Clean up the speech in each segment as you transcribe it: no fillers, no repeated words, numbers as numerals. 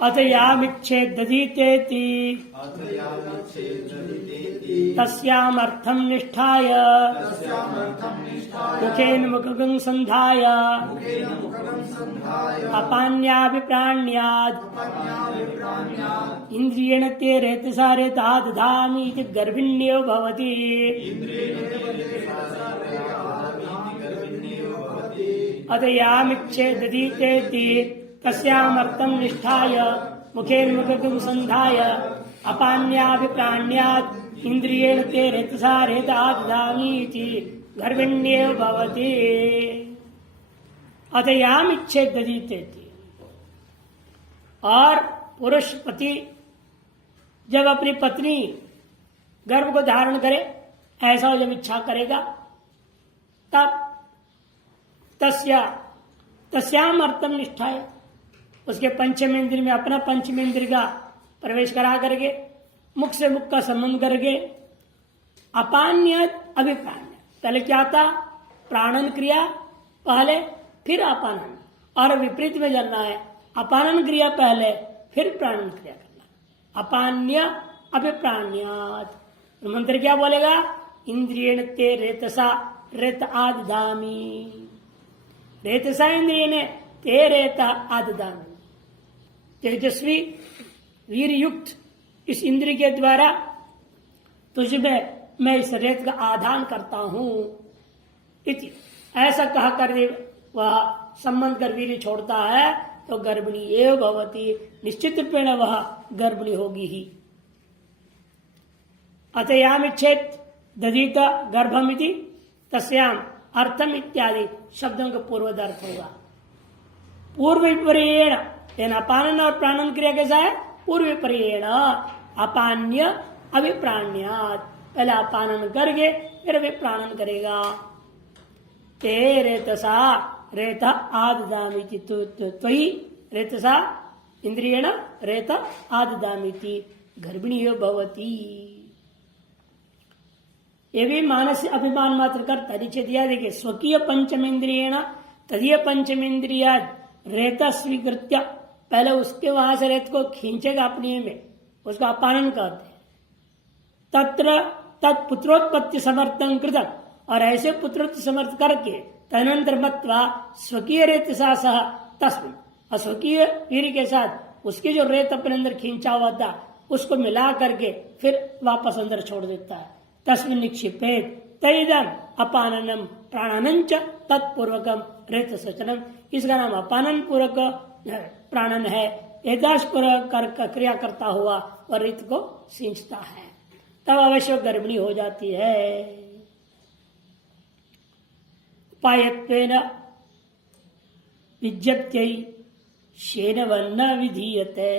अथ यामिच्छेदधीतेति तस्यामर्थं निष्ठाय मुखेन मुखगं संधाय अपान्याभिप्राण्याद् इंद्रियेण ते रेतसा रेता दधामि इति गर्भिण्यो भवति। अथ यामिच्छेदधीतेति तस्यामर्थं निष्ठाय मुखेन मुखगं संधाय अपान्याभिप्राण्यात् इंद्रियेण ते रेतसा रेता दधामि इति गर्भिण्यो भवति। अथ यामिच्छेदधीतेति, और पुरुष पति जब अपनी पत्नी गर्भ को धारण करे, ऐसा जब इच्छा करेगा, तब तस्याम अर्थम निष्ठा है, उसके पंचम इंद्रिय में अपना पंचम इंद्रिय का प्रवेश करा करके मुख से मुख का संबंध करके अपान्य अभिप्राण्य, पहले क्या था प्राणन क्रिया पहले फिर अपानन, और विपरीत में चलना है अपानन क्रिया पहले फिर प्राणन क्रिया करना, अपान्य अभिप्राण्यात्। मंत्र क्या बोलेगा, इंद्रियण ते रेतसा रेत आददामी, रेतसा इंद्रिय ने ते रेत आददामी, तेजस्वी वीर युक्त इस इंद्रिय के द्वारा तुझमें मैं इस रेत का आधान करता हूं इति, ऐसा कहा कर वह संबंध कर वीर छोड़ता है तो गर्भिणी एव भवति, निश्चित रूपेण वह गर्भिणी होगी ही। अतयामिच्छेद दधीत गर्भमिति तस्याम अर्थम इत्यादि शब्दों का पूर्वदर्थ होगा। पूर्व विपर्येण, अपानन और प्राणन क्रिया कैसा है, पूर्व विपर्येण अपान्य अभिप्राण्यात्, पहले अपानन करके फिर वे प्राणन करेगा। ते रेतसा रेत आददामिति, त्वयि रेतसा इंद्रियेण रेत आददामिति गर्भिणी भवति। ये भी मानस अभिमान मात्र करता, नीचे दिया देखिए, स्वकीय पंचमेन्द्रियेण तदीय पंचमेन्द्रिया रेत स्वीकृत्य, पहले उसके वहां से रेत को खींचेगा अपने में, उसको अपानन कहते हैं। तत्र तत्पुत्रोत्पत्ति समर्थन कृतक, और ऐसे पुत्रोत्पत्ति समर्थ करके तदनंतर मत्वा स्वकीय रेत सा सह तस्मिन, और स्वकीय वीर के साथ उसकी जो रेत अपने अंदर खींचा हुआ था उसको मिला करके फिर वापस अंदर छोड़ देता है। तस्मिन निक्षिपेत तैदम अपाननम प्राणनं च तत्पूर्वकम रेत सचनम, इसका नाम अपानन पूर्वक प्राणन है। एदाश क्रिया करता हुआ वह रेत को सींचता है, तब अवश्य गर्भिणी हो जाती है। उपायत्वेन विज्ञप्त्यै शेन वर्ण विधीयते,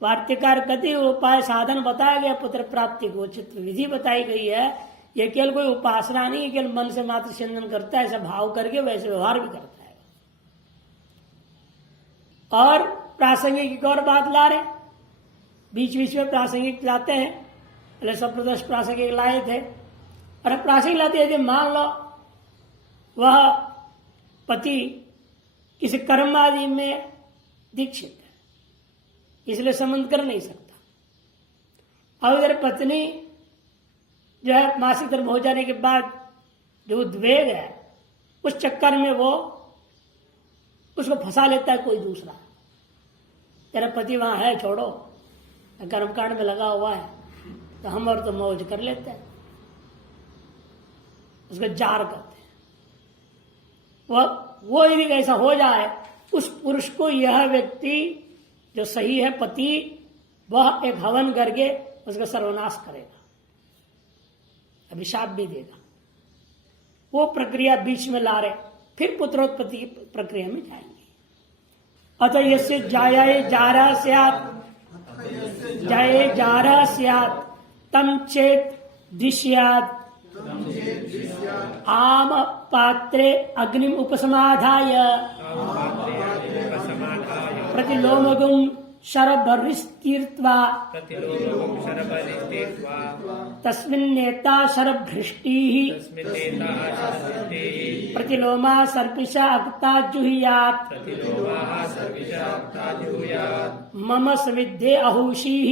वार्तिकार कहते उपाय साधन बताया गया, पुत्र प्राप्ति को उचित विधि बताई गई है। यह केवल कोई उपासना नहीं है, केवल मन से मात्र चिंतन करता है, ऐसा भाव करके वैसे व्यवहार भी करता है। और प्रासंगिक एक और बात ला रहे, बीच बीच में प्रासंगिक लाते हैं, पहले सप्रदश प्रासंगिक लाए थे, और प्रासंगिक लाते हैं। मान लो वह पति किसी कर्म आदि में दीक्षित है, इसलिए संबंध कर नहीं सकता, और इधर पत्नी जो है मासिक धर्म हो जाने के बाद जो उद्वेग है उस चक्कर में वो उसको फंसा लेता है कोई दूसरा, तेरा पति वहां है छोड़ो, कर्मकांड में लगा हुआ है तो हम और तो मौज कर लेते हैं, उसको जार कहते हैं। वो यदि ऐसा हो जाए, उस पुरुष को यह व्यक्ति जो सही है पति, वह एक हवन करके उसका सर्वनाश करेगा, अभिशाप भी देगा। वो प्रक्रिया बीच में ला रहे, फिर पुत्रोत्पत्ति की प्रक्रिया में जाएंगे। अतः यस्य जाये जारा स्यात्, जाये जारा स्यात् तम चेत दिश्यात् आम पात्रे अग्निम उपसमाधाय प्रतिलोमगुम शरभरिस्तीर्त्वा प्रतिलोमं शरबलिस्तीर्त्वा तस्मिन्नेता शरभृष्टिः तस्मिन्नेताः शरभृष्टिः प्रतिलोमा सर्पिषा अक्ता जुह्यात् प्रतिलोमाः सर्विषाक्ता जुह्यात् मम सविद्धे अहूषिः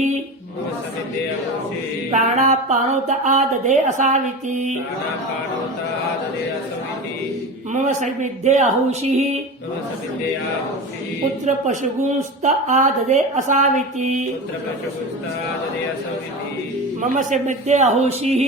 मम समिद्धे अवशे प्राणापानोत आददे असाविति प्राणापानोता ददे असमिति मम सविद्धे अहूषिः मम समिद्धे अवशे पुत्र पशुगुंस्त आददे असाविति पुत्रपशुपुस्ता ददे असमिति मम सविद्धे अहूषिः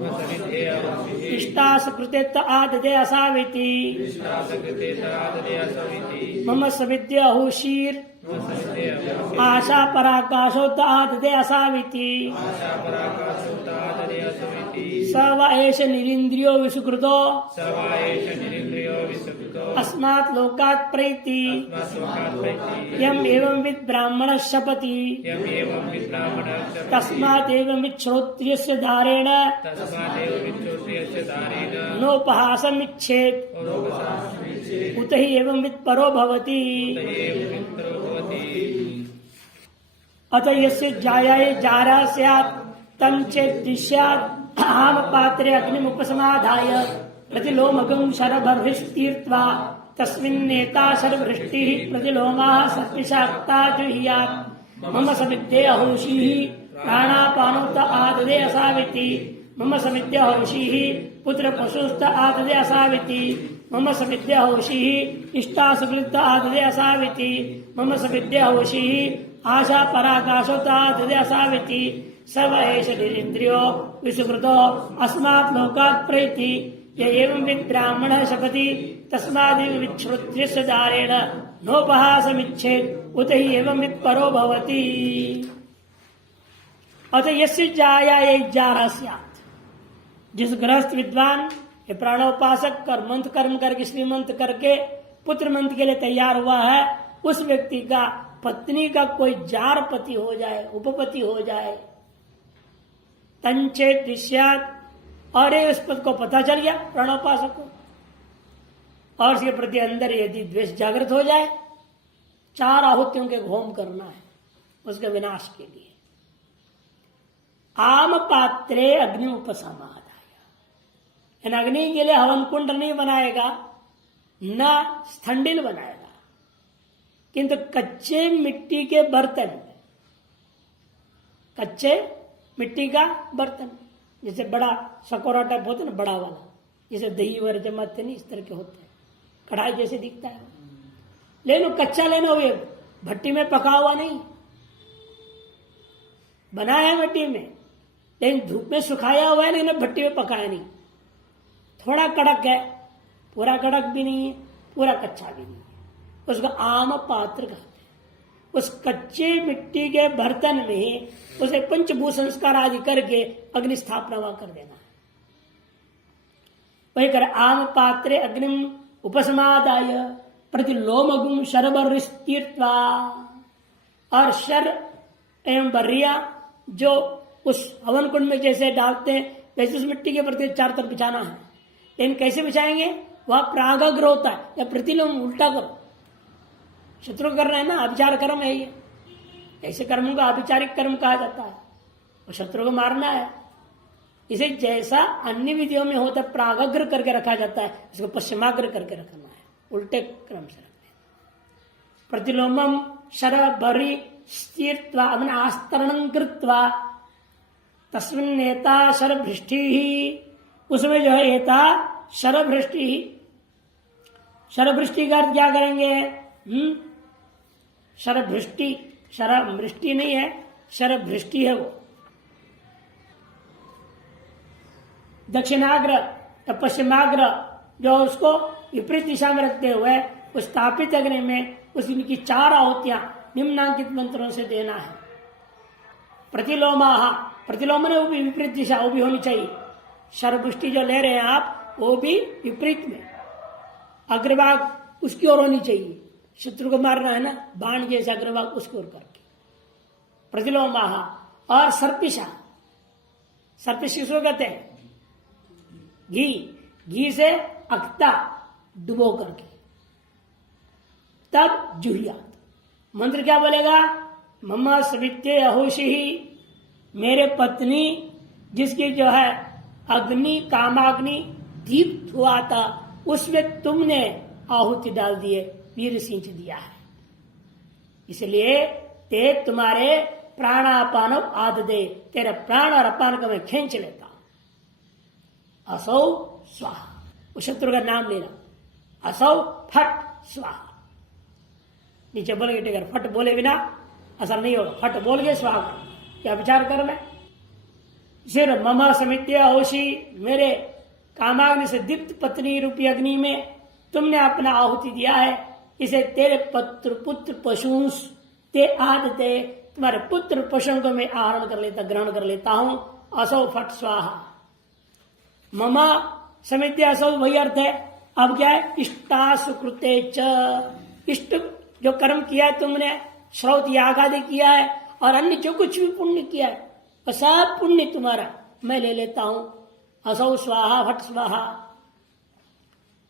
मम समिद्धे अवशे इष्टासकृते आददे असाविति विश्वासकृते ददे असमिति मम सविद्धे अहूषीर् मम समिद्धे अवशे आशा पराकाशोत आददे असाविति आशापराकाशोता ददे असमिति स व एष निरिन्द्रियो विसुकृतो सवायेष निरिन्द्रियो विसुकृतो अस्मात् लोकात् प्रैति अस्मात् प्रैति यम् एवं विद् ब्राह्मणः शपति यमेवं विब्राह्मणः तस्मात् एवं विद् श्रोत्रियस्य दारेण तस्मादेव विच्छोत्रियस्य दारेण नोपहासमिच्छेत् नोपसास्मिच्छे उत हि एवं विद् परो भवति एव वित्तरो भवति अत यस्य जायाय जारा स्यात् तं चेत् दिश्यात् आम पात्रे अग्निमुपसमाधाय प्रतिलोमकं शरभर्भिस्तीर्त्वा तस्मिन्नेता शरभृष्टिः प्रतिलोमाः सर्पिषाक्ता जुह्यात् मम समिद्धे अहूषिः प्राणापानोत आददे असाविति मम समिद्धे अहूषिः पुत्रपशुस्त आददे असाविति मम समिद्धे अहूषिः इष्टासुकृत आददे असाविति मम समिद्धे अहूषिः आशा पराकाशोत आददे असाविति सर्व एष निरिन्द्रियो विसुकृतो अस्मात् लोकात् प्रैति य एवं विद् ब्राह्मणः शपति तस्मादेव विच्छ्रोत्रियस्य दारेण नोपहासमिच्छेत् उत हि एवं विद् परो भवति अतः यस्य जाया ये जारा स्यात् जिस गृहस्थ विद्वान ये प्राणोपासक कर मंत्र कर्म करके श्रीमंत करके पुत्र मंत्र के लिए तैयार हुआ है उस व्यक्ति का पत्नी का कोई जार पति हो जाए उपपति हो जाए तंचेत दिश्यात और ये उस पद को पता चल गया प्राणोपासक को और उसके प्रति अंदर यदि द्वेष जागृत हो जाए 4 आहुतियों के होम करना है उसके विनाश के लिए आम पात्रे अग्नि उपसमादाय अग्नि के लिए हवन कुंड नहीं बनाएगा न स्थंडिल बनाएगा किंतु कच्चे मिट्टी के बर्तन कच्चे मिट्टी का बर्तन जैसे बड़ा सकोरा टाइप होता है ना बड़ा वाला जैसे दही वगैरह जमाते नहीं इस तरह के होते हैं कढ़ाई जैसे दिखता है ले लो कच्चा लेना हुए भट्टी में पका हुआ नहीं बनाया है मिट्टी में लेकिन धूप में सुखाया हुआ है लेकिन भट्टी में पकाया नहीं थोड़ा कड़क है पूरा कड़क भी नहीं है पूरा कच्चा भी नहीं है उसका आम पात्र कहते हैं उस कच्चे मिट्टी के बर्तन में उसे पंचभूत संस्कार आदि करके अग्नि स्थापना वहां कर देना है वही कर आम पात्रे अग्निम उपसमादाय प्रतिलोमगुम शरबर्रिस्तीर्त्वा और शर एवं बर्रिया जो उस हवन कुंड में जैसे डालते हैं वैसे उस मिट्टी के प्रति 4 तरफ बिछाना है लेकिन कैसे बिछाएंगे वह प्रागाग्र होता है या प्रतिलोम उल्टा करो शत्रु करना है ना अभिचार कर्म है ये ऐसे कर्मों का अभिचारिक कर्म कहा जाता है और शत्रु को मारना है इसे जैसा अन्य विधियों में होता है प्रागाग्र करके रखा जाता है इसको पश्चिमाग्र करके रखना है उल्टे क्रम से रखना है प्रतिलोमम शरबरि स्थित्वा आस्तरणं कृत्वा तस्मिन् नेता शरभृष्टि उसमें जो है एता शरभृष्टि शरभृष्टि का अर्थ क्या करेंगे शरभृष्टि शरभृष्टि नहीं है शरभृष्टि है वो दक्षिणाग्र या पश्चिमाग्र जो उसको विपरीत दिशा में रखते हुए उस स्थापित अग्नि में उसकी 4 आहुतियां निम्नांकित मंत्रों से देना है प्रतिलोमा प्रतिलोमन वो भी विपरीत दिशा वो भी होनी चाहिए शरभृष्टि जो ले रहे हैं आप वो भी विपरीत में अग्रभाग उसकी ओर होनी चाहिए शत्रु को मारना है ना बाण जैसे अग्रभाग उसकी ओर करके प्रतिलोमा और सर्पिशा सर्पिश किसको कहते हैं घी से अक्ता डुबो करके तब जुहिया मंत्र क्या बोलेगा मम सवित्ये अहोषि ही, मेरे पत्नी जिसकी जो है अग्नि कामाग्नि दीप्त हुआ था उसमें तुमने आहुति डाल दिए, वीर सिंच दिया है, इसलिए ते तुम्हारे प्राणापान आद दे, तेरा प्राण और अपान को मैं खींच लेता हूं। असौ स्वाहा, उस शत्रु का नाम लेना, असौ फट स्वाहा। नीचे बोलेंगे टिकर, फट बोले बिना असर नहीं होगा, फट बोल के स्वाहा। क्या विचार करना है? फिर मम समित्य होशी, मेरे कामाग्नि से दीप्त पत्नी रूपी अग्नि में तुमने अपना आहुति दिया है, इसे तेरे पुत्र पशुंस ते आदते, तुम्हारे पुत्र पशुओं को मैं आहरण कर लेता, ग्रहण कर लेता हूं। असौ फट स्वाहा। मम समित्य असौ वही अर्थ है। अब क्या है? इष्टा सुकृते च, इष्ट जो कर्म किया है तुमने, श्रौत याग आदि किया है और अन्य जो कुछ भी पुण्य किया है वह सब पुण्य तुम्हारा मैं ले लेता हूं। असौ स्वाहा फट स्वाहा।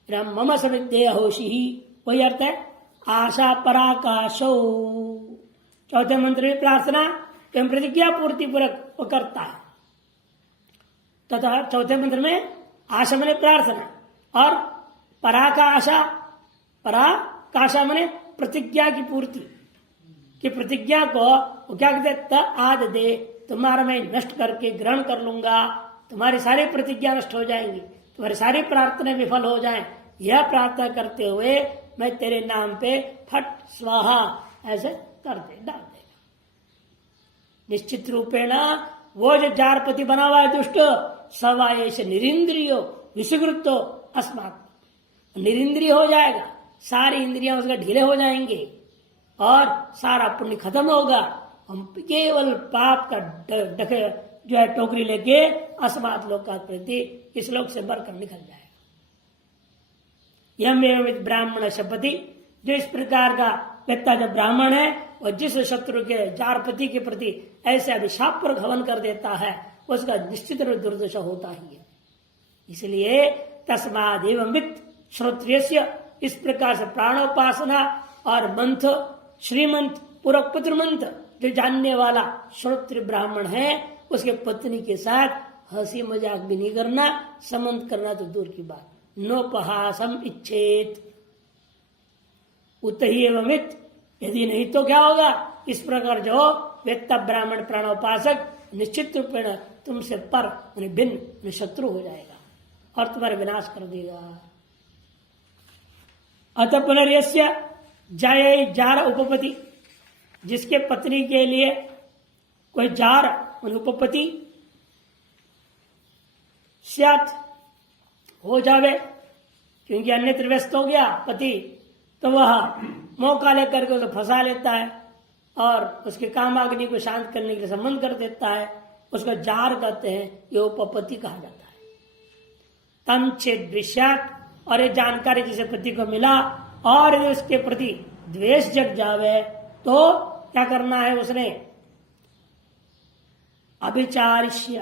मम समित्य होशी ही, वही अर्थ है। आशा पराकाशो, चौथे मंत्र में प्रार्थना एवं प्रतिज्ञा पूर्ति पूर्वक वो करता है, तथा चौथे मंत्र में आशा मने प्रार्थना और पराकाशा, पराकाशा मने प्रतिज्ञा की पूर्ति, कि प्रतिज्ञा को वो क्या कहते हैं? त आद दे, तुम्हारा मैं नष्ट करके ग्रहण कर लूंगा, तुम्हारी सारी प्रतिज्ञा नष्ट हो जाएंगी, तुम्हारी सारी प्रार्थना विफल हो जाएं, यह प्रार्थना करते हुए मैं तेरे नाम पे फट स्वाहा ऐसे कर दे, डाल देगा। निश्चित रूपेण वो जो जारपति बना हुआ है दुष्ट, सवायेश निरिंद्रियो विसुकृतो अस्मात्, निरिंद्रिय हो जाएगा, सारी इंद्रियां उसका ढीले हो जाएंगे और सारा पुण्य खत्म होगा। हम केवल पाप का डके जो है टोकरी लेके अस्मात् लोक प्रति इस लोक से बढ़कर निकल जाएगा। यम एवं ब्राह्मण शपथि, जो इस प्रकार का व्यक्ति जो ब्राह्मण है और जिस शत्रु के जारपति के प्रति ऐसे अभिशाप पर हवन कर देता है उसका निश्चित रूप दुर्दशा होता ही है। इसलिए तस्माद् एवं वित्त श्रोत्रियस्य, इस प्रकार से प्राणोपासना और मंथ श्रीमंत पूर्वक पुत्र मंथ जो जानने वाला श्रोत्र ब्राह्मण है उसके पत्नी के साथ हंसी मजाक भी नहीं करना, संबंध करना तो दूर की बात, नोपहासम इच्छेत उत ही एवं, यदि नहीं तो क्या होगा? इस प्रकार जो व्यक्ति ब्राह्मण प्राणोपासक निश्चित रूप में तुमसे पर भिन्न शत्रु हो जाएगा और तुम्हारा विनाश कर देगा। अतः पुनर्यस्य जाय जार उपपति, जिसके पत्नी के लिए कोई जार उपपति स्यात् हो जावे, क्योंकि अन्यत्र व्यस्त हो गया पति, तो वह मौका लेकर के उसे फंसा लेता है और उसके कामाग्नि को शांत करने के लिए संबंध कर देता है, उसका जार कहते हैं, ये उपपति कहा जाता है। तम छेद विषयात, और ये जानकारी जिसे पति को मिला और यदि उसके प्रति द्वेष जग जावे तो क्या करना है? उसने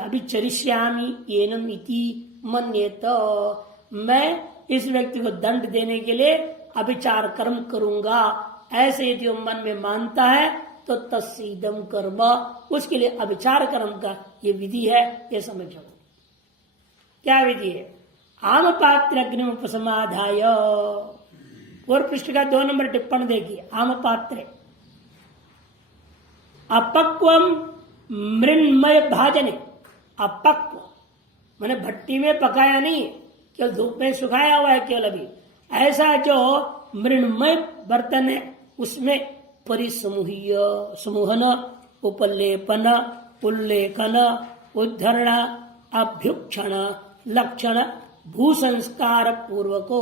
अभिचरिष्यामि एनम इति मन्येत, मैं इस व्यक्ति को दंड देने के लिए अभिचार कर्म करूंगा, ऐसे यदि वो मन में मानता है तो तस्सीदम कर्म, उसके लिए अभिचार कर्म का ये विधि है, ये समझो। क्या विधि है? आम पात्र अग्नि उपसमाधाय, और पृष्ठ का 2 नंबर टिप्पण देखिए। आम पात्र अपक्वम मृन्मय भाजने, अपक्व मैंने भट्टी में पकाया नहीं, केवल धूप में सुखाया हुआ है केवल अभी, ऐसा जो मृण्मय बर्तन है उसमें परिसमूहीय समूहन उपलेपन उल्लेखन उद्धरण अभ्युक्षण लक्षण भूसंस्कार पूर्वको,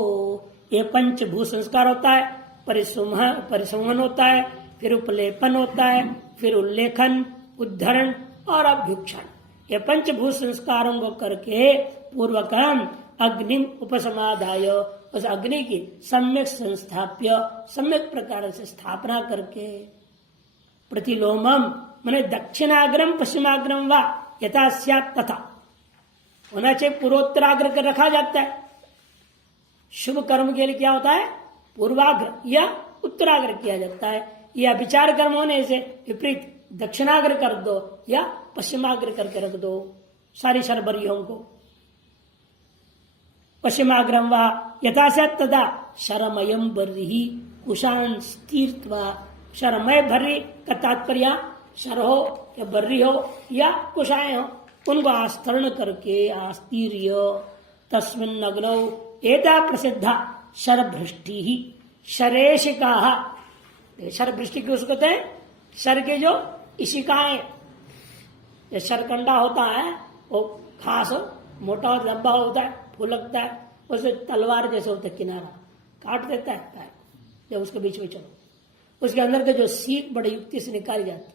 ये 5 भूसंस्कार होता है, परिसमूहन होता है, फिर उपलेपन होता है, फिर उल्लेखन उद्धरण और अभ्युक्षण, ये 5 भूसंस्कारों को करके पूर्वकम अग्नि उपसमाधाय, उस अग्नि की सम्यक संस्थाप्य, सम्यक प्रकार से स्थापना करके, प्रतिलोमम माने दक्षिणाग्रम पश्चिमाग्रम व यथा स्यात् तथा, होना चाहिए पूर्वोत्तराग्र कर रखा जाता है। शुभ कर्म के लिए क्या होता है? पूर्वाग्र या उत्तराग्र किया जाता है। या विचार कर्म होने से विपरीत दक्षिणाग्र कर दो या पश्चिमाग्र करके रख दो सारी शरबरियों को। पश्चिमाग्रम व यथाशत तथा शरमयम बर्री कुशान स्थिरत्वा। शरमय भर्री का तात्पर्य शर हो या बर्री हो या कुशाएं हो, उनको आस्तरण करके आस्तीर्य तस्मिन् अग्नौ एता प्रसिद्धा शरभृष्टि ही शरेशिका। शरभृष्टि की उसको कहते हैं शर के जो इशिकाएं, ये शरकंडा होता है वो घास मोटा और लंबा होता है, फुलकता है, उसे तलवार जैसे होता है, किनारा काट देता है पैर जब उसके बीच में चलो, उसके अंदर के जो सीख बड़े युक्ति से निकाली जाती है।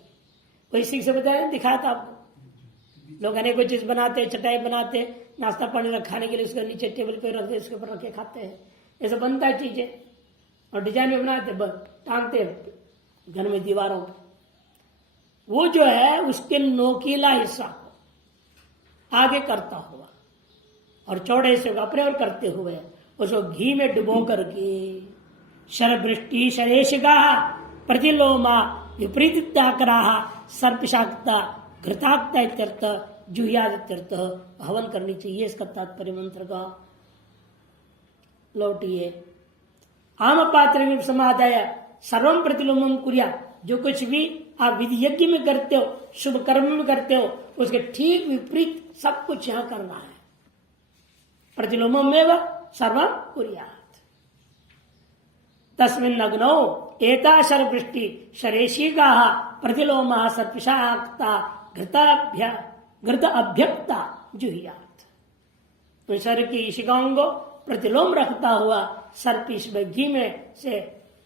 वही सीख से बताया दिखाया था आपको। लोग अनेकों चीज बनाते, चटाई बनाते, नाश्ता पानी खाने के लिए उसके नीचे टेबल पे रखते, उसके ऊपर रख के खाते हैं, ऐसा बनता है चीजें। और डिजाइन में बनाते टांगते घर में दीवारों पर। वो जो है उसके नोकीला हिस्सा को आगे करता हुआ और चौड़े हिस्से को अपने और करते हुए उसको घी में डुबो करके शरवृष्टि शरेशिका प्रतिलोमा विपरीताकरा सर्पशाक्ता घृताक्ता इत्यर्थ जुह्याद इत्यर्थ हवन करनी चाहिए, इसका तात्पर्य मंत्र का। लौटिए आम पात्र समाधाय सर्वम प्रतिलोमम कुरिया। जो कुछ भी आप विधि यज्ञ में करते हो, शुभ कर्म में करते हो, उसके ठीक विपरीत सब कुछ यहां करना है। प्रतिलोमम में वह सर्वम कुरियात। तस्मिन् अग्नौ एता शरवृष्टि शरेशिका प्रतिलोमा सर्पिशाक्ता घृत अभ्यक्ता जुह्यात। तो शर की इशिकाओं को प्रतिलोम रखता हुआ सर्पिश में घी में से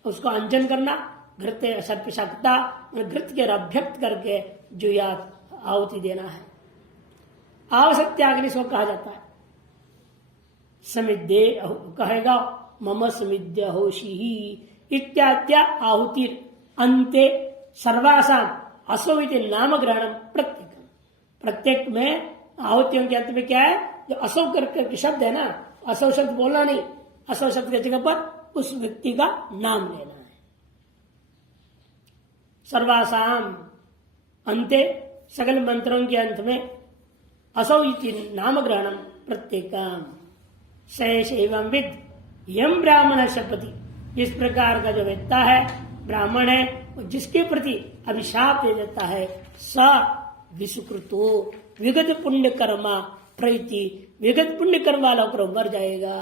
उसको अंजन करना, घृत सर्पिशाक्ता घृत के अभ्यक्त करके जुह्यात आहुति देना है। आवसत्याग्नि को कहा जाता है। समिद्धे कहेगा मम समिध्य होशी इत्याद्या आहुतिर अंते सर्वासाम असोविति नाम ग्रहणम प्रत्येक में आहुतियों के अंत में क्या है, जो असो करके शब्द है ना, असो शब्द बोलना नहीं, असो शब्द की जगह पर उस व्यक्ति का नाम लेना है। सर्वासाम अंते सकल मंत्रों के अंत में असौ इति नाम ग्रहणम प्रत्येकम शेष एवं विद यम ब्राह्मण शपति। जिस प्रकार का जो वेत्ता है ब्राह्मण है, जिसके प्रति अभिशाप दे देता है, स विसुकृतो विगत पुण्य कर्मा प्रति, विगत पुण्य कर्म वाला पर मर जाएगा।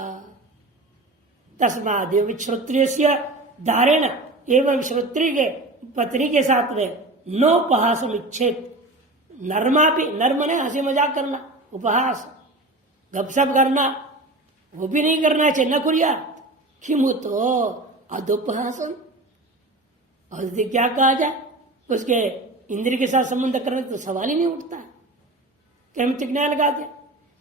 तस्मादेव श्रोत्रिय धारेण एवं श्रोत्री के पत्नी के साथ में नोपहासम इच्छेद। नर्मा भी, नर्म ने हंसी मजाक करना, उपहास गपशप करना वो भी नहीं करना चाहिए, न कुरिया किमु तो अदुपहासम। और क्या कहा जाए, उसके इंद्र के साथ संबंध करने तो सवाल ही नहीं उठता है, कैमितिक न्याय लगाते।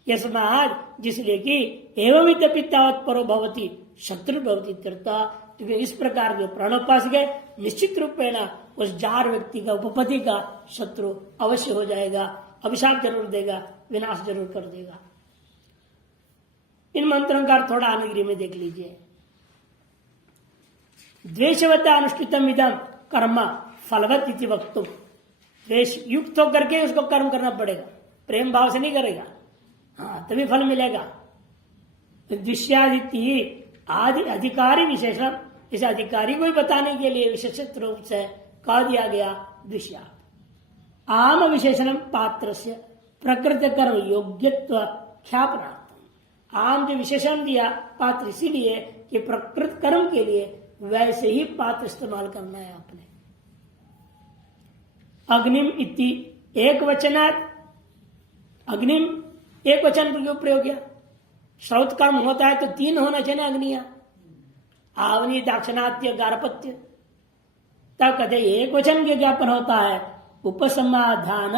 यस्माद जिसलिए कि एवं पितावत परो भवती शत्रु भवती तीर्था। क्योंकि इस प्रकार जो प्राणोपासक है निश्चित रूप में ना उस जार व्यक्ति का उपपति का शत्रु अवश्य हो जाएगा, अभिशाप जरूर देगा, विनाश जरूर कर देगा। इन मंत्रों का थोड़ा अनुग्रह में देख लीजिए। द्वेषवता अनुष्ठितम इदम कर्म फलवत इति वक्तुम। द्वेष युक्त होकर के उसको कर्म करना पड़ेगा, प्रेम भाव से नहीं करेगा, हाँ तभी फल मिलेगा। द्विष्यादित्य आदि अधिकारी विशेषण, इस अधिकारी को ही बताने के लिए विशेषित रूप से कह दिया गया द्विष्या। आम विशेषण पात्र से प्रकृति कर्म योग्यत्व ख्यापनार्थम। आम जो विशेषण दिया पात्र इसीलिए कि प्रकृत कर्म के लिए वैसे ही पात्र इस्तेमाल करना है आपने। अग्निम इति एक वचनात्, अग्निम एक वचन पर क्यों प्रयोग किया? श्रौत कर्म होता है तो तीन होना चाहिए ना अग्निया, आवनी दाक्षिणात्य गारपत्य। तब कहते एक वचन के ज्ञापन होता है, उपसमाधान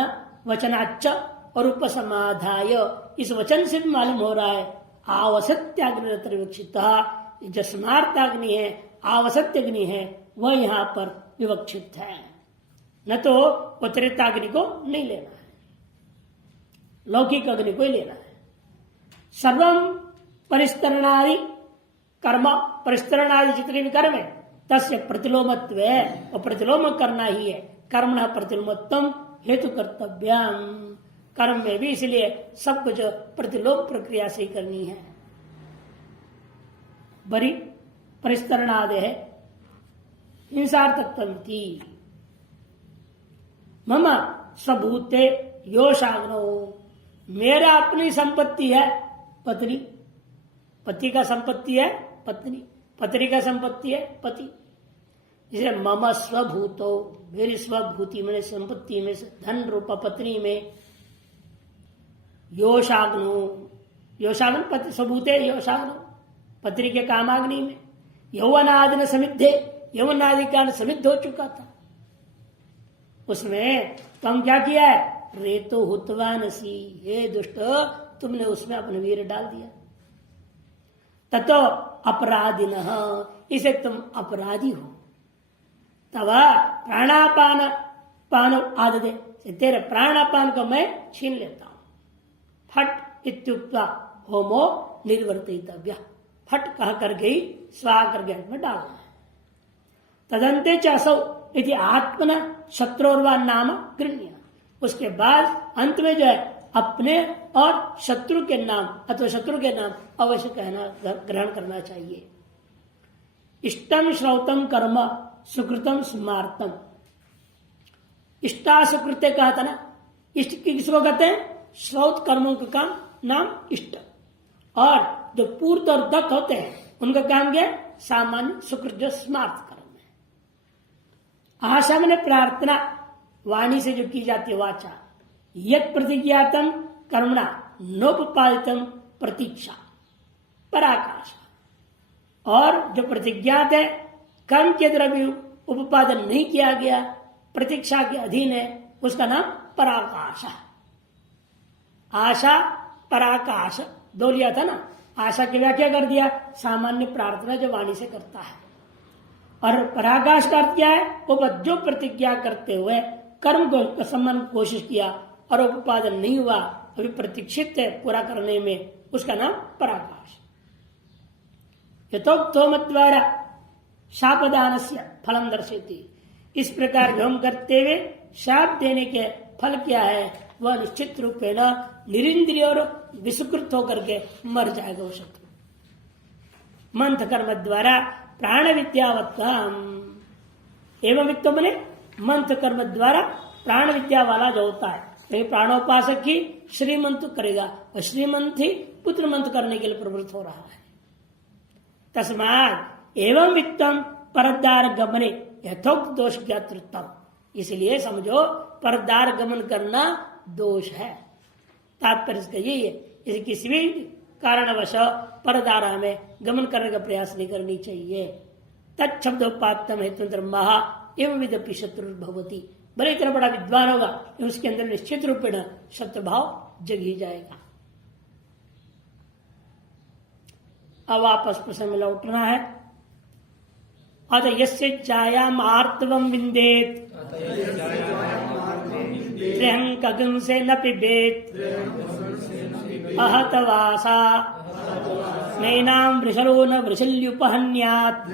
वचनाच और उपसमाधाय। इस वचन से भी मालूम हो रहा है आवसत्याग्नि विवक्षित। जो स्मार्ताग्नि है, आवसत्य अग्नि है, वह यहां पर विवक्षित है, न तो उत्तरेताग्नि को नहीं लेना है, लौकिक अग्नि को ही लेना है। सर्वम परिस्तरणादि कर्म, परिस्तरणादि जितने भी कर्म है तस्य प्रतिलोमत्व है, और प्रतिलोम करना ही है। कर्मणः प्रतिलोमत्वम हेतु कर्तव्यम, कर्म में भी इसलिए सब कुछ प्रतिलोम प्रक्रिया से ही करनी है। बरी परिस्तरणादे है हिंसार्थत्वम थी। मम स्वभूते योषाग्नो, मेरा अपनी संपत्ति है पत्नी, पति का संपत्ति है पत्नी, पत्नी का संपत्ति है पति। इसे मम स्वभूतो, मेरी स्वभूति में संपत्ति में धन रूपा पत्नी में योषाग्नो, योषाग्न पति स्वभूते योषाग्नो, पत्नी के कामाग्नि में यौवनादि न समिद्धे, यौवनादि का समिद्ध हो चुका था उसमें। तो हम क्या किया है, रेतो हुतवानसी, हे दुष्ट तुमने उसमें अपने वीर डाल दिया। ततो अपराधिनः, इसे तुम अपराधी हो। तब प्राणापान पान आददे, तेरे प्राणापान को मैं छीन लेता हूं। फट इत्युक्त्वा होमो निर्वर्तितव्य, फट कह कर गई स्वाहा कर गया में डालना है। तदंते च असौ इति आत्मना शत्रुर्वा नाम गृह्य, उसके बाद अंत में जो है अपने और शत्रु के नाम अथवा शत्रु के नाम अवश्य कहना ग्रहण करना चाहिए। इष्टम श्रौतम कर्म सुकृतम स्मार्तम, इष्टा सुकृत्य कहा था ना, इष्ट किसको कहते हैं, श्रौत कर्मों का काम नाम इष्ट, और जो पूर्त और दत्त होते हैं उनका काम क्या, सामान्य सुकृत जो स्मार्त कर्म है। आशा में प्रार्थना वाणी से जो की जाती है वाचा, यत प्रतिज्ञातम कर्मणा नोपपादितम प्रतीक्षा पराकाश, और जो प्रतिज्ञात है कर्म के द्रव्य उपादन नहीं किया गया, प्रतीक्षा के अधीन है, उसका नाम पराकाश। आशा पराकाश दो लिया था ना, आशा की व्याख्या कर दिया सामान्य प्रार्थना जो वाणी से करता है, और पराकाश का अर्थ क्या है, वो जो प्रतिज्ञा करते हुए कर्म को सम्मान कोशिश किया और उपादन नहीं हुआ, अभी प्रतीक्षित है पूरा करने में, उसका नाम पराकाश। यथोक्तोम द्वारा शापदान से फलम दर्शेती, इस प्रकार हम करते हुए शाप देने के फल क्या है, वह निश्चित रूप में न निरिंद्रिय और विसुकृत होकर के मर जाएगा वो शत्रु। मंथ कर्म द्वारा प्राण विद्यावत्तम, एवं वित्त बने मंथ कर्म द्वारा प्राण विद्या वाला जो होता है, तो प्राणोपासक ही श्रीमंत करेगा, और श्रीमंत ही पुत्र मंत्र करने के लिए प्रवृत्त हो रहा है। तस्मात् एवं वित्तम परद्वार गमने यथोक्त दोष ज्ञातृत्तम, इसलिए समझो परद्वार गमन करना दोष है। तात्पर्य इसका यही है, इसे किसी भी कारणवश परदारा में गमन करने का प्रयास नहीं करनी चाहिए। तत्शब्दोपात्तम हेतु महा एवं विदपि शत्रु भवती, भले इतना बड़ा विद्वान होगा उसके अंदर निश्चित रूप में शत्रु भाव जग ही जाएगा। अब वापस प्रसंग में लौटना है। अत यस्य जायाम आर्तवम विंदेत त्र्यंकगं से न पिबेत अहतवासा नैनाम वृषलो न वृषल्युपहन्यात्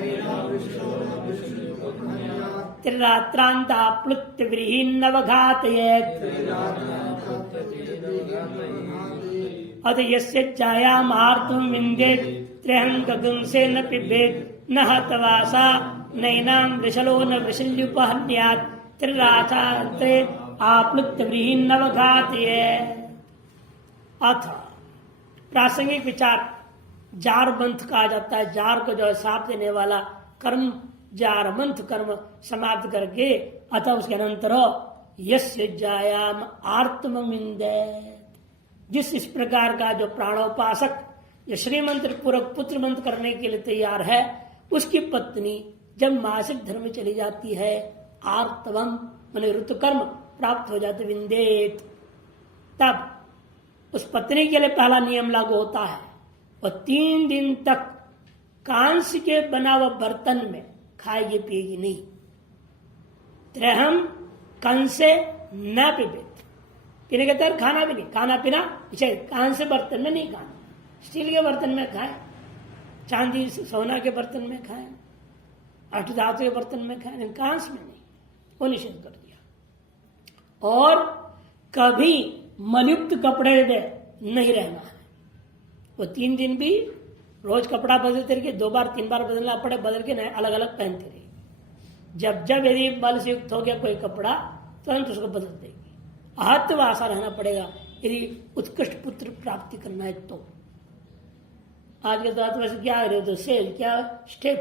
त्रिरात्रांता प्लुत्य व्रीहिन्नवघातयेत्। अत यस्य जायाम आर्तवम विंदेत त्र्यंकगं से न पिबेत न हतवासा नैनाम वृषलो न वृषल्युपहन्यात् त्रिरात्रांते आप्लुत्य व्रीहिन्नवघातयेत्। अथ प्रासंगिक विचार जार मंथ कहा जाता है, जार को जो है साप देने वाला कर्म जार मंथ कर्म समाप्त करके, अतः उसके अनंतर यस्य जायाम आर्तमविंदेत, जिस इस प्रकार का जो प्राणोपासक जो श्रीमंत्र पूर्वक पुत्र मंत्र करने के लिए तैयार है, उसकी पत्नी जब मासिक धर्म में चली जाती है, आर्तवम माने ऋतुकर्म प्राप्त हो जाते विंदेत, तब उस पत्नी के लिए पहला नियम लागू होता है, और 3 दिन तक कांस्य के बना हुआ बर्तन में खाएगी पिएगी नहीं। त्रयहम कंसे न पिबेत, पीने के तरह खाना भी नहीं, खाना पीना इसे कांस्य बर्तन में नहीं खाना, स्टील के बर्तन में खाए, चांदी सोना के बर्तन में खाए, अष्ट धातु के बर्तन में खाए, कांस में नहीं, वो निषेध कर दिया। और कभी मलयुक्त कपड़े में नहीं रहना है। वो 3 दिन भी रोज कपड़ा बदलते रहिए, 2 बार 3 बार बदलना पड़े, बदल के नए अलग अलग पहनते रहिए। जब जब यदि बल से युक्त हो गया कोई कपड़ा तुरंत उसको बदल देगी। आहत वासा रहना पड़ेगा यदि उत्कृष्ट पुत्र प्राप्ति करना है तो। आज के दौर वैसे क्या रहे हो तो सेल क्या स्टे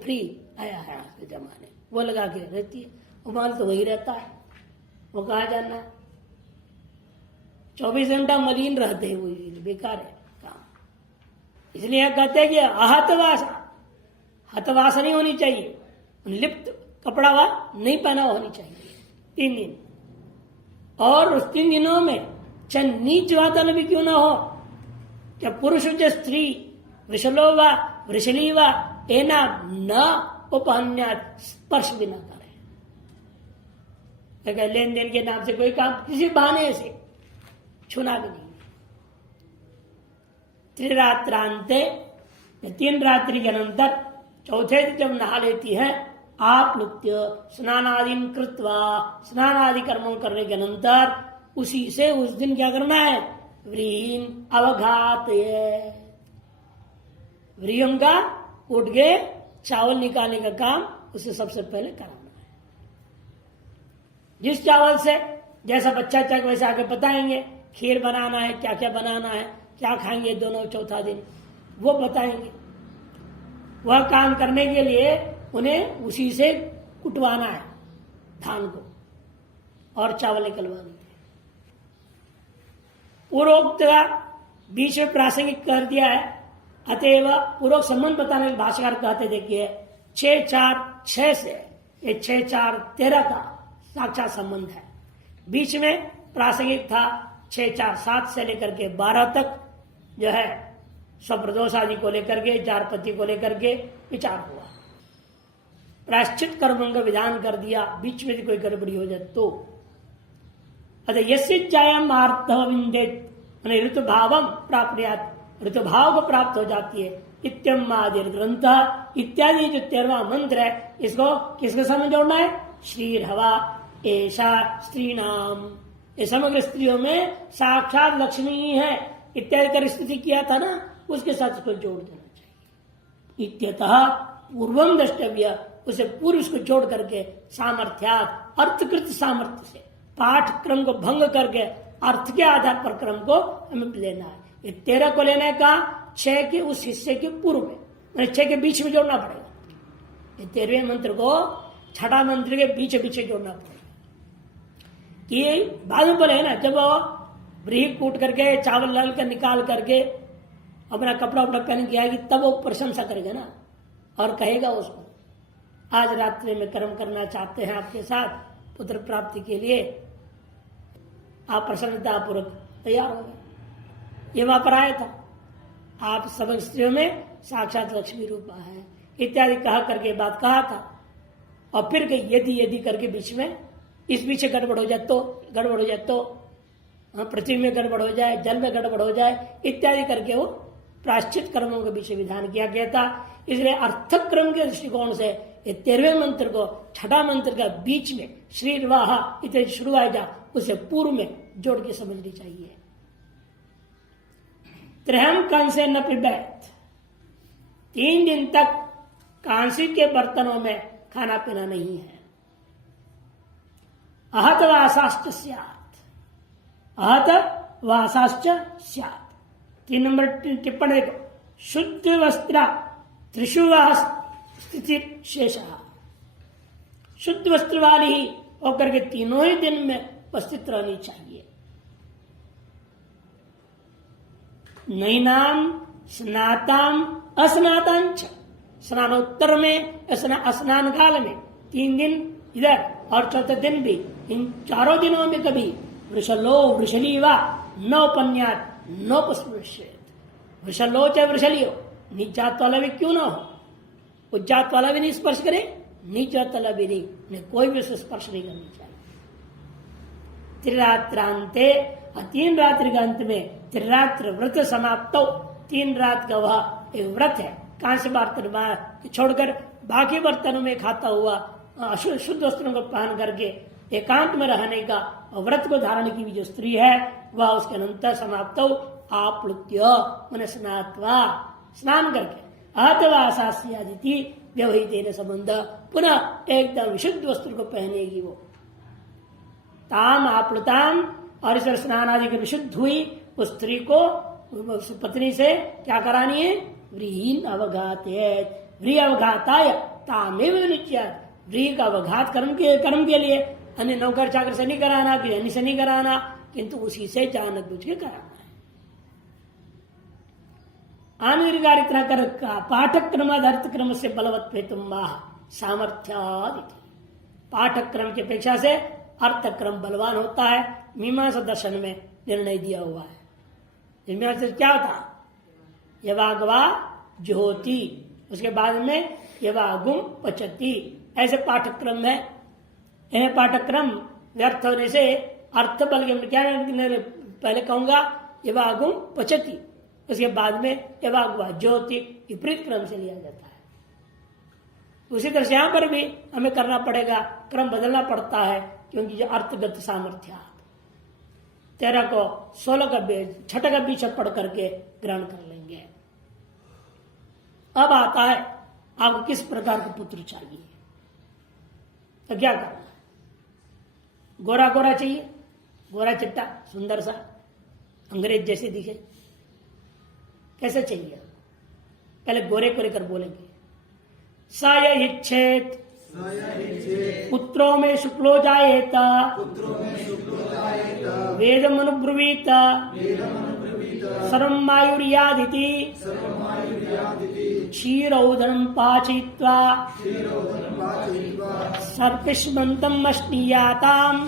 फ्री आया है आज के जमाने, वो लगा के रहती है। वो माल तो वही रहता है, वो कहा जाना है। 24 घंटा मलिन रहते हैं, वो बेकार है काम। इसलिए कहते हैं कि हतवासा नहीं होनी चाहिए, लिप्त कपड़ा नहीं पहना होनी चाहिए 3 दिन। और उस 3 दिनों में चाहे नीच वातावरण भी क्यों ना हो, क्या पुरुष जो स्त्री वृषलो व वृषली व एना न उपहन्यात, स्पर्श भी न करे। लेन देन के नाम से कोई काम किसी बहाने से छूना भी नहीं। त्रिरात्रांते 3 रात्रि के अनंतर चौथे दिन जब नहा लेती है आप लुप्त्य स्नानादि कृत्वा, स्नानादि कर्मों करने के अनंतर उसी से उस दिन क्या करना है, व्रीहीन अवघात, व्रीहियों का उठ के चावल निकालने का काम उसे सबसे पहले कराना है। जिस चावल से जैसा बच्चा चाहे वैसे आगे बताएंगे, खीर बनाना है, क्या क्या बनाना है, क्या खाएंगे दोनों चौथा दिन वो बताएंगे। वह काम करने के लिए उन्हें उसी से कुटवाना है धान को और चावल निकलवाने है। पूर्वोक्त बीच में प्रासंगिक कर दिया है, अतएव पूर्वक संबंध बताने के भाष्यकार कहते देखिए 6-4-6 से ये 6-4-13 का साक्षात संबंध है। बीच में प्रासंगिक था 6-4-7 से लेकर के 12 तक जो है स्वप्रदोष आदि को लेकर के, जारपति को लेकर के विचार हुआ। प्रायश्चित कर्मों का विधान कर दिया, बीच में कोई गड़बड़ी हो जाए तो। अतः यस्य जायम आर्तव विंदेत ऋतुभावम प्राप्त, ऋतुभाव को प्राप्त हो जाती है। इत्यम आदि ग्रंथ इत्यादि जो 13वां मंत्र है, इसको किसके सामने जोड़ना है, श्रीर्हवा ऐसा स्त्री नाम, ये समग्र स्त्रियों में साक्षात लक्ष्मी ही है इत्यादि कर स्थिति किया था ना, उसके साथ इसको जोड़ देना चाहिए। इत्यतः पूर्वम द्रष्टव्य, उसे पूर्व इसको जोड़ करके सामर्थ्यात, अर्थकृत सामर्थ्य से पाठ क्रम को भंग करके अर्थ के आधार पर क्रम को हमें लेना है। ये 13 को लेने का 6 के उस हिस्से के पूर्व में, 6 के बीच में जोड़ना पड़ेगा। ये 13वें मंत्र को 6ठा मंत्र के बीच जोड़ना पड़ेगा। कि बाद में बोले ना, जब ब्रीक कूट करके चावल लाल कर निकाल करके अपना कपड़ा उपड़ा पहन के आएगी, तब वो प्रशंसा करेगा ना और कहेगा उसको आज रात्रि में कर्म करना चाहते हैं आपके साथ पुत्र प्राप्ति के लिए, आप प्रसन्नता पूर्वक तैयार हो गए। ये वहां पर आया था, आप सब स्त्रियों में साक्षात लक्ष्मी रूपा है इत्यादि कहा करके बात कहा था। और फिर यदि करके बीच में इस बीच गड़बड़ हो जाए तो पृथ्वी में गड़बड़ हो जाए, जल में गड़बड़ हो जाए इत्यादि करके वो प्रायश्चित कर्मों के बीच विधान किया गया था। इसलिए अर्थक क्रम के दृष्टिकोण से ये 13वें मंत्र को 6ठा मंत्र का बीच में श्रीर्वाह इत्यादि शुरू आएगा, उसे पूर्व में जोड़ के समझनी चाहिए। त्रयम कंसे न पिबैत, 3 दिन तक कांसी के बर्तनों में खाना पीना नहीं है। आहत वासाश्च स्यात्, आहत वासाश्च स्यात्। 3 नंबर टिप्पणी देखो, शुद्ध वस्त्र त्रिषु स्थिति शेष, शुद्ध वस्त्र वाली ही होकर के तीनों ही दिन में उपस्थित रहनी चाहिए। नैनाम स्नाताम अस्नातांच, स्नानोत्तर में स्नान काल में 3 दिन इधर और चौथे दिन भी, इन 4 दिनों में कभी वृषलो वृषली व नौपन्यात नौपस्पृश्येत, वृषलो चाहे वृषली हो, नीच जात वाला भी क्यों ना हो, उच्च जात वाला भी नहीं स्पर्श करे, नीच जात वाला भी नहीं, कोई भी उसे स्पर्श नहीं करनी चाहिए। त्रिरात्रांते, 3 रात्रि के अंत में त्रिरात्र व्रत समाप्त, 3 रात का वह एक व्रत है, कांस्य बर्तन छोड़कर बाकी बर्तनों में खाता हुआ शुद्ध वस्त्रों को पहन करके एकांत में रहने का और व्रत को धारण की भी जो स्त्री है वह उसके अनंतर समाप्त आप्लुत्य मन स्नात्वा स्नान करके अथवा शास्त्रियादिति व्यवहित संबंध पुनः एकदम विशुद्ध वस्त्र को पहनेगी वो ताम आप्लुताम और इस स्नान आदि की विशुद्ध हुई उस स्त्री को पत्नी से क्या करानी है व्रीहीन अवघात व्री अवघाताय तामेव नित्यात् व्री का अवघात कर्म के लिए अन्य नौकर चाकर से नहीं कराना कि अन्य से नहीं कराना किंतु उसी से जान बुझ के कराना है। आनुर्गार इतना कर पाठक क्रम अर्थ क्रम से बलवत हेतुम सामर्थ्यादि पाठक्रम की अपेक्षा से अर्थ क्रम बलवान होता है। मीमांसा दर्शन में निर्णय दिया हुआ है। मीमांसा क्या था यवागवा ज्योति उसके बाद में यवागुम पचती ऐसे पाठक्रम में पाठक्रम व्यर्थ होने से अर्थ बल के क्या पहले कहूंगा यवागुम पचती उसके बाद में यवागवा ज्योति विपरीत क्रम से लिया जाता है। उसी तरह से यहां पर भी हमें करना पड़ेगा क्रम बदलना पड़ता है क्योंकि जो अर्थगत सामर्थ्य 13 को 16 का छठ का बीच पढ़ करके ग्रहण कर लेंगे। अब आता है आपको किस प्रकार का पुत्र चाहिए तो क्या करना है। गोरा गोरा चाहिए गोरा चिट्टा सुंदर सा अंग्रेज जैसे दिखे कैसे चाहिए पहले गोरे को लेकर बोलेंगे साय इच्छेत पुत्रों में शुक्लो जाएता वेदम अनुब्रवीत सर्वमायुर्यादिति क्षीरौदनं पाचयित्वा सर्पिष्मन्तम् अश्नीयाताम्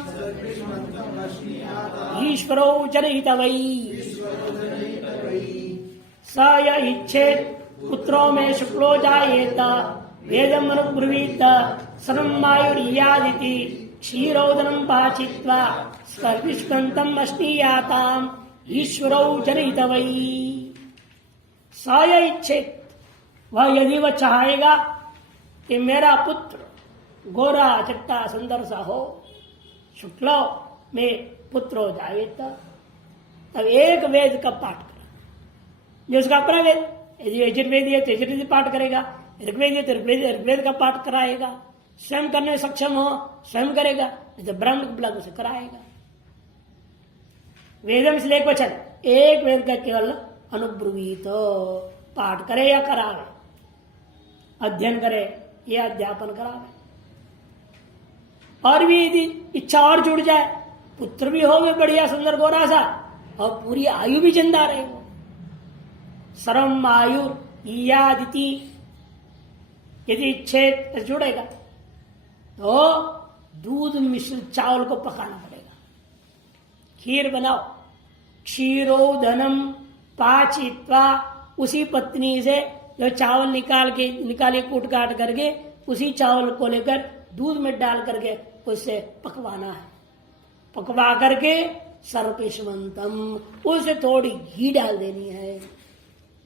ईश्वरो जनयित वै स य इच्छेत् पुत्रो में शुक्लो जायेत वेदम अनुब्रवीत सर्वमायुर्यादिति क्षीरौदनं पाचयित्वा सर्पिष्मन्तम् अश्नीयाताम् ईश्वरो जनयित वै स य इच्छेत् वह यदि वह चाहेगा कि मेरा पुत्र गोरा चिट्टा सुंदर सा हो शुक्ल में पुत्र हो जाए तब एक वेद का पाठ करेगा जो उसका अपना वेद यदि यजुर्वेद है तो यजुर्वेद पाठ करेगा ऋग्वेद है तो ऋग्वेद का पाठ कराएगा स्वयं करने में सक्षम हो स्वयं करेगा नहीं तो ब्राह्मण ब्लग उसे कराएगा। वेदम से एक वचन एक वेद का केवल अनुब्रवीत पाठ करे या करावे अध्ययन करे या अध्यापन करावे। और भी यदि इच्छा और जुड़ जाए पुत्र भी हो बढ़िया सुंदर गोरा सा और पूरी आयु भी जिंदा रहे हो सर्वम आयु यादिति यदि इच्छेद जुड़ेगा तो दूध मिश्रित चावल को पकाना पड़ेगा खीर बनाओ क्षीरोदनम पाचित्वा उसी पत्नी से जो चावल निकाले कूट काट करके उसी चावल को लेकर दूध में डाल करके उससे पकवाना है। पकवा करके सर्वपेशवंतम उसे थोड़ी घी डाल देनी है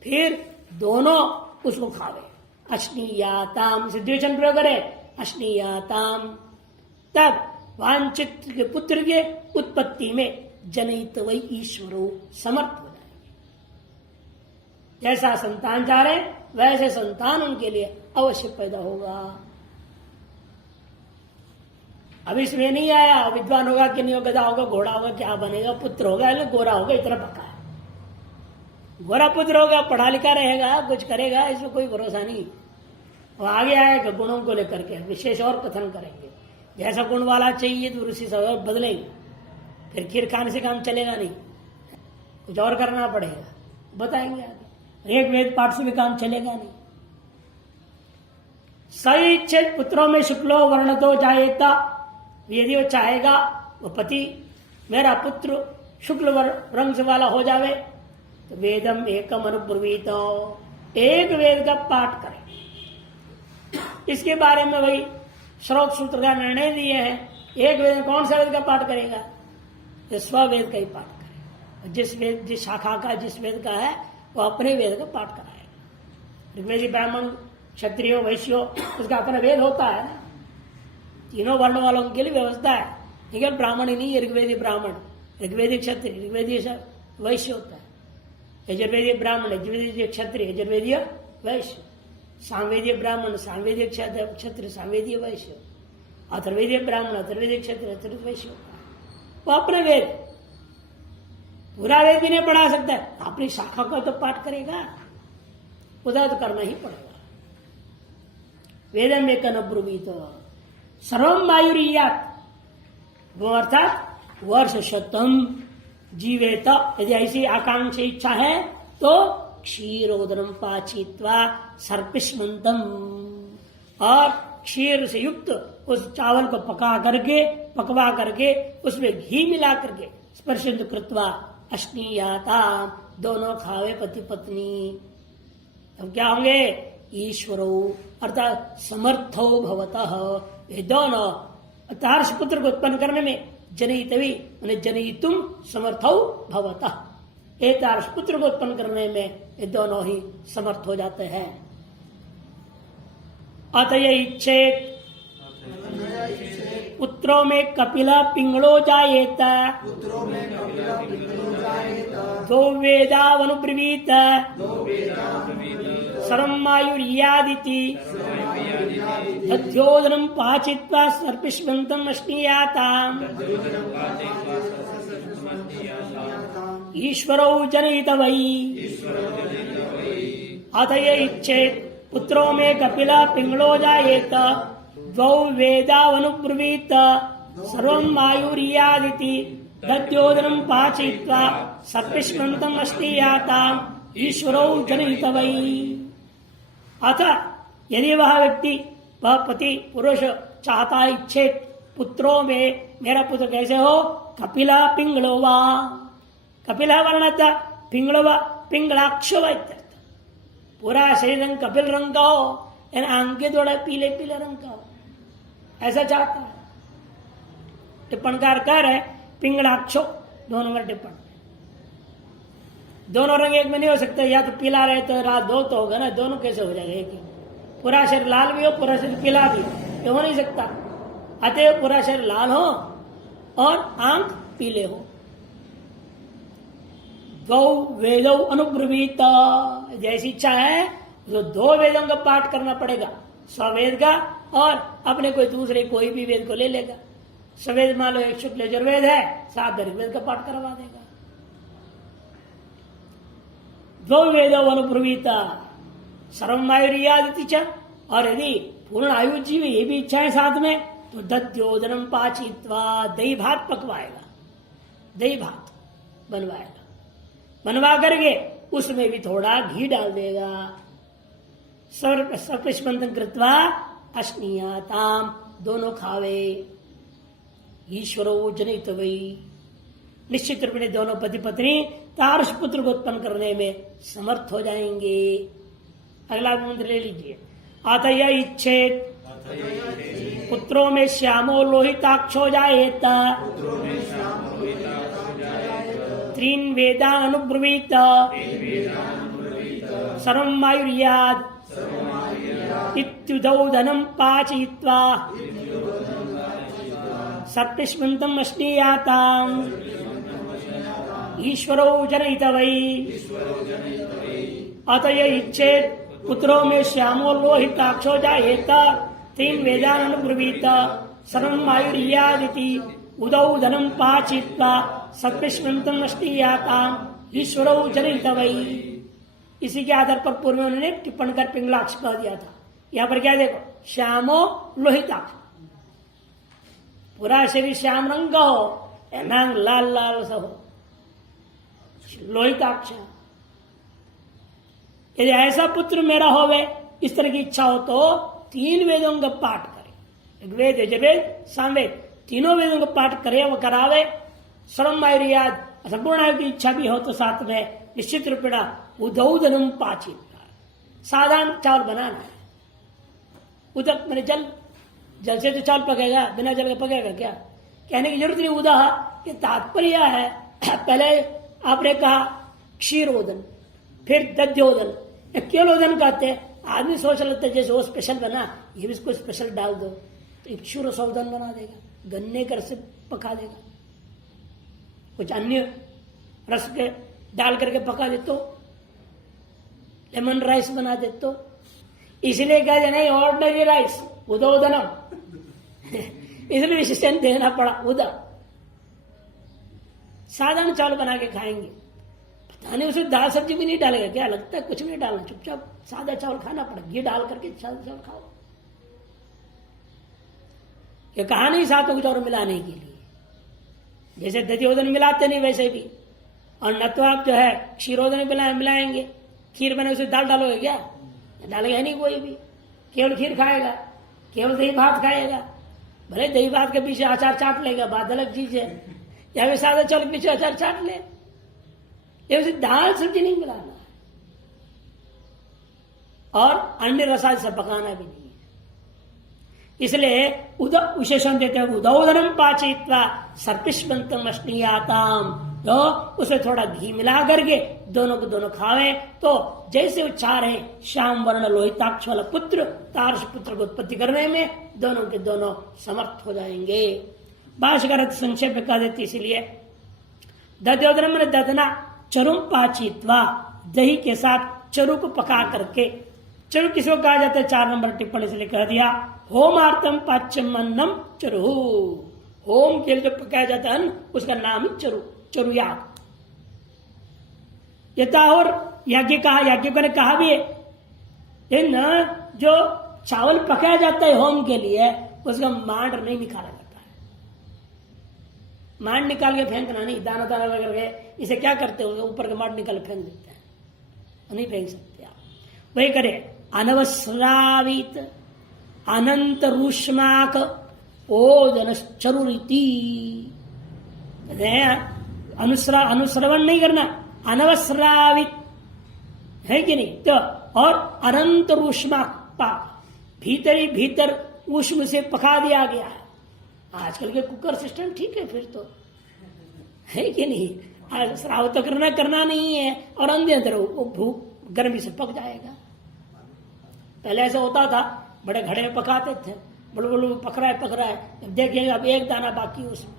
फिर दोनों उसको खावे अश्नीयाताम से द्विवचन प्रयोग करे अश्नीयाताम तब वांछित के पुत्र के उत्पत्ति में जनयित वही ईश्वरो समर्थ हो जाएंगे। जैसा संतान चाह रहे वैसे संतान उनके लिए अवश्य पैदा होगा। अब इसमें नहीं आया विद्वान होगा कि नहीं होगा गधा होगा घोड़ा होगा क्या बनेगा पुत्र होगा गोरा होगा इतना पक्का है। गोरा पुत्र होगा पढ़ा लिखा रहेगा कुछ करेगा इसमें कोई भरोसा नहीं। वो आगे आएगा गुणों को लेकर के विशेष और कथन करेंगे जैसा गुण वाला चाहिए तो उसी से बदलेंगे फिर खीर खाने से काम चलेगा नहीं कुछ और करना पड़ेगा बताएंगे आगे। एक वेद पाठ से भी काम चलेगा नहीं। सही इच्छित पुत्रों में शुक्लो वर्ण तो जाएता यदि वो चाहेगा वो पति मेरा पुत्र शुक्ल रंग से वाला हो जावे तो वेदम एकम अनुब्रवीत एक वेद का पाठ करें। इसके बारे में वही श्रोत सूत्र का निर्णय दिए हैं एक वेद कौन सा वेद का पाठ करेगा तो स्ववेद का ही पाठ करेगा। जिस शाखा का जिस वेद का है वो अपने वेद का पाठ कराएगा। ऋग्वेदी ब्राह्मण क्षत्रियो वैश्यो, उसका अपना वेद होता है ना। तीनों वर्ण वालों के लिए व्यवस्था है, केवल ब्राह्मण ही नहीं, ऋग्वेदी ब्राह्मण, ऋग्वेदी क्षत्रिय, ऋग्वेदी वैश्य होता है, यजुर्वेदीय ब्राह्मण, यजुर्वेदीय क्षत्रिय, यजुर्वेदीय वैश्य, सामवेदीय ब्राह्मण, सामवेदीय क्षत्रिय, सामवेदीय वैश्य, अथर्वेदीय ब्राह्मण, अथर्वेदीय क्षत्रिय, अथर्वेदीय वैश्य होता है। वो अपने वेद, पूरा वेद भी नहीं पढ़ा सकता है, अपनी शाखा का तो पाठ करेगा, उधर तो करना ही पड़ेगा। वेदम एक नब्रुवीत सर्वम आयुर्यात, वो अर्थात वर्ष शतम जीवेत, यदि ऐसी आकांक्षा इच्छा है तो क्षीरोदरम पाचित्वा सर्पिष्मंतम, और क्षीर से युक्त उस चावल को पकवा करके उसमें घी मिला करके स्पर्शंत कृत्वा अश्नीयाता, दोनों खावे पति पत्नी। अब क्या होंगे? ईश्वरो अर्थात समर्थो भवतः, ये दोनों तार्ष पुत्र को उत्पन्न करने में जनयितवी उन्हें जनयितुम समर्थो भवतः, एक तार्ष पुत्र को उत्पन्न करने में ये दोनों ही समर्थ हो जाते हैं। अतय इच्छेत पुत्रों में कपिला पिंगलो जायेत, दो वेदावनुब्रवीत सर्वमायुर्यादिति, दध्योदनम पाचित्वा सर्पिष्मंतम अश्नीयाताम्, ईश्वरो जनयित वै। अतय इच्छेत पुत्रों में कपिला पिंगलो जायेत, द्वौ वेदावनुब्रवीत सर्वं आयुर्यादिति, दध्योदनम पाचयित्वा सर्पिष्मंतम अश्नीयाताम्, ईश्वरो जनयित वै। अतः यदि वह व्यक्ति, वह पति पुरुष चाहता इच्छेत पुत्रों में मेरा पुत्र कैसे हो, कपिला पिंगलोवा, कपिला वर्णता पिंगलोवा पिंगलाक्षो, पूरा शरीर रंग कपिल रंग का हो, आंखें थोड़ा पीले पीले रंग का हो, ऐसा चाहता है। टिप्पणकार कह रहे पिंगलाक्षो, 2 नंबर टिप्पण। दोनों रंग एक में नहीं हो सकते, या तो पीला रहे तो रात 2 तो होगा ना, दोनों कैसे हो जाएगा एक ही? पूरा शरीर लाल भी हो, पूरा शरीर पीला भी हो, ये हो नहीं सकता। अतः पूरा शरीर लाल हो और आंख पीले हो। द्वौ वेदौ अनुब्रवीत, जैसी इच्छा है तो 2 वेदों का पाठ करना पड़ेगा, स्ववेद का और अपने कोई दूसरे कोई भी वेद को ले लेगा। स्ववेद मान लो एक शुक्ल यजुर्वेद है, 7 ऋग्वेद का पाठ करवा देगा। द्वौ वेदौ अनुब्रवीत सर्वमायुर्यादिति च, और यदि पूर्ण आयु जीव ये भी इच्छा है साथ में, तो दध्योदनम पाचित्वा, दही भात पकवाएगा, दही भात बनवाएगा, बनवा करके उसमें भी थोड़ा घी डाल देगा। सर्पिष्मंतन कृत्वा अश्नीयाताम, दोनों खावे। ईश्वरो जनित वै, निश्चित रूप में दोनों पति पत्नी तार्ष पुत्र को उत्पन्न करने में समर्थ हो जाएंगे। अगला मंत्र ले लीजिए। अतय इच्छेत पुत्रों में श्यामो लोहिताक्षो जायेत, 3 वेदान अनुब्रवीत सर्वं आयुर्याद, इत्युदौदनं पाचयित्वा सर्पिष्मंतम अश्नीयाताम्, ईश्वरो जनयित वै। अतय इच्छेत पुत्रों में श्यामो लोहिताक्षो जायेत, 3 वेदान अनुब्रवीत सर्वं आयुर्यादिति, उदौदनं पाचयित्वा सर्पिष्मंतम अश्नीयाताम्, ईश्वरो जनयित वै। इसी के आधार पर पूर्व उन्होंने टिप्पण कर पिंगलाक्ष कह दिया था। यहाँ पर क्या देखो, श्यामो लोहिताक्ष, पूरा शरीर श्याम रंग का हो, नांग लाल लाल सा हो, लोहिताक्ष। यदि ऐसा पुत्र मेरा होवे, इस तरह की इच्छा हो तो 3 वेदों का पाठ करे, ऋग्वेद यजुर्वेद सामवेद, तीनों वेदों का पाठ करे, वो करावे। सर्वं आयुर्याद, संपूर्ण आयु की इच्छा भी हो तो साथ में निश्चित रूपेणा उदौदनम पाचित, साधारण चावल बनाना है। उदक मैंने जल से तो चावल पकेगा, बिना जल के पकेगा क्या? कहने की जरूरत नहीं। उदाह ये तात्पर्य है, पहले आपने कहा क्षीरोदन, फिर दध्योदन, केवलोदन कहते हैं, आदमी सोच लेता है जैसे वो स्पेशल बना, ये भी इसको स्पेशल डाल दो तो इक्षु रसौदन बना देगा, गन्ने का रस से पका देगा, कुछ अन्य रस के डाल करके पका दे तो लेमन राइस बना दे तो। इसलिए कहा जाए नहीं ऑर्डिनरी राइस उदोदनम इसलिए विशेषण देना पड़ा उदा। साधारण चावल बना के खाएंगे, पता नहीं उसे दाल सब्जी भी नहीं डालेगा, क्या लगता है कुछ नहीं डालना, चुपचाप सादा चावल खाना पड़ा, घी डाल करके सादा चावल खाओ। ये कहा नहीं सातों कुछ और मिलाने के लिए, जैसे दध्योदन मिलाते नहीं वैसे भी। और न तो आप जो है क्षीरोदन मिलाएंगे, खीर बने उसे दाल डालोगे क्या, डालेगा नहीं कोई भी, केवल खीर खाएगा, केवल दही भात खाएगा, भले दही भात के पीछे अचार चाट लेगा, बात अलग चीज है, या फिर सादा चावल के पीछे अचार चाट ले, ये उसे दाल सब्जी नहीं मिलाना है और अन्य रसायन से पकाना भी नहीं है। इसलिए विशेषण देते हैं उदौदनम पाचयित्वा सर्पिष्मंतम अश्नीयाताम, तो उसे थोड़ा घी मिला करके दोनों को दोनों खावे तो जैसे उच्चार है श्याम वर्ण लोहिताक्ष वाला पुत्र तारस पुत्र को उत्पत्ति करने में दोनों के दोनों समर्थ हो जाएंगे। भाष्यकार संक्षेप में कह देती इसलिए दध्योदनम ने दधना चरुम पाचयित्वा, दही के साथ चरु को पका करके, चरु किसको कहा जाता है 4 नंबर टिप्पणी इसलिए कह दिया होमार्थम पाच्यम अन्नम चरु, होम के लिए जो पकाया जाता है अन्न उसका नाम ही चरु, चरुयाग। यथा और याज्ञिका ने कहा भी है न, जो चावल पकाया जाता है होम के लिए उसका मांड नहीं निकाला जाता है, मांड निकाल के फेंकना नहीं, दाना दाना लगा के इसे क्या करते हो ऊपर का मांड निकाल फेंक देते हैं, नहीं फेंक सकते आप। वही करे अनवस्रावित अनंत रूष्माक ओदन चरुरीति, अनुश्रवण नहीं करना, अनवस्रावित है कि नहीं, तो और अनंत रूष्मा पाक, भीतर ही भीतर उष्म से पका दिया गया है। आजकल के कुकर सिस्टम ठीक है फिर तो, है कि नहीं, श्राव तो करना नहीं है और अंदर वो भूख गर्मी से पक जाएगा। पहले ऐसा होता था, बड़े घड़े में पकाते थे, बुलबुल पक रहा है, जब देखेंगे अब एक दाना बाकी उसमें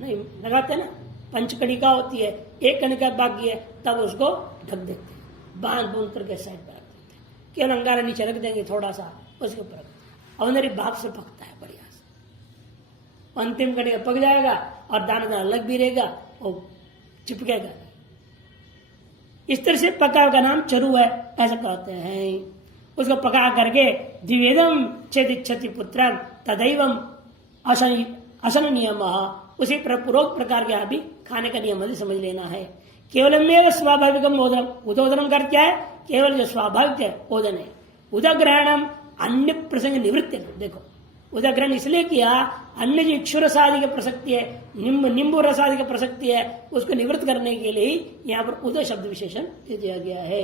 नहीं लगाते ना, पंचकणिका होती है, एक कणिका बाकी है तब उसको ढक देते हैं, बांध बूंद करके साइड पर रख देते हैं, केवल अंगारा नीचे रख देंगे थोड़ा सा उसके ऊपर, और अंदर भाप से पकता है बढ़िया से, अंतिम कणिका पक जाएगा और दाना दाना लग भी रहेगा, वो चिपकेगा। इस तरह से पका का नाम चरु है ऐसा कहते हैं। उसको पका करके द्विवेदम चेदिच्छति पुत्र तदैवम असन नियम, उसी पूर्वक प्रकार के अभी खाने का नियम समझ लेना है। केवल स्वाभाविक उदोदनम कर क्या है, केवल जो स्वाभाविक है ओदन है। उदग्रहणम अन्य प्रसंग निवृत्ति, देखो उदग्रहण इसलिए किया, अन्य जो इक्षु रसादि की प्रसक्ति है, निम्बु रसादि की प्रसक्ति है, उसको निवृत्त करने के लिए यहाँ पर उदय शब्द विशेषण दे दिया गया है।